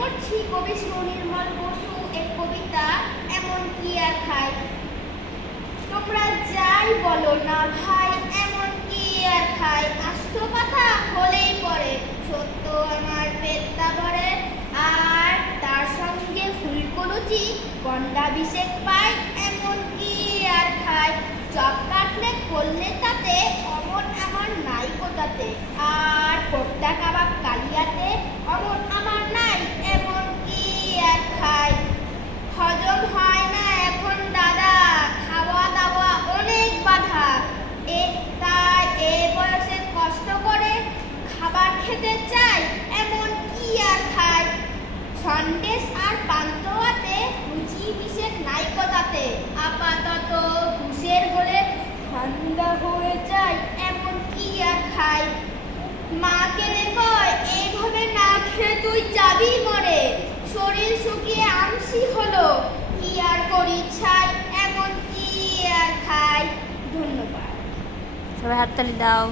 করছি, কবি সুনির্মল বসু এক কবিতা, এমন কি আর খাই তোমরা যাই বলো না ভাই, এমন কি আর খাই আস্ত কথা হলেই পরে, সত্য আমার পেটটা ভরে। আর তার সঙ্গে ফুলকলুচি গন্ডাভিষেক পাই, এমন কি আর খাই চপ কাটলে করলে তাতে ঠান্ডা হয়ে যায়, এমন কি আর খাই? মাকে কয় এইভাবে না খেয়ে তুই যাবি মরে? শরীর শুকিয়ে আমসি হলো, কি আর করি ছাই? এমন কি আর খাই? ধন্যবাদ। সবাই হাততালি দাও।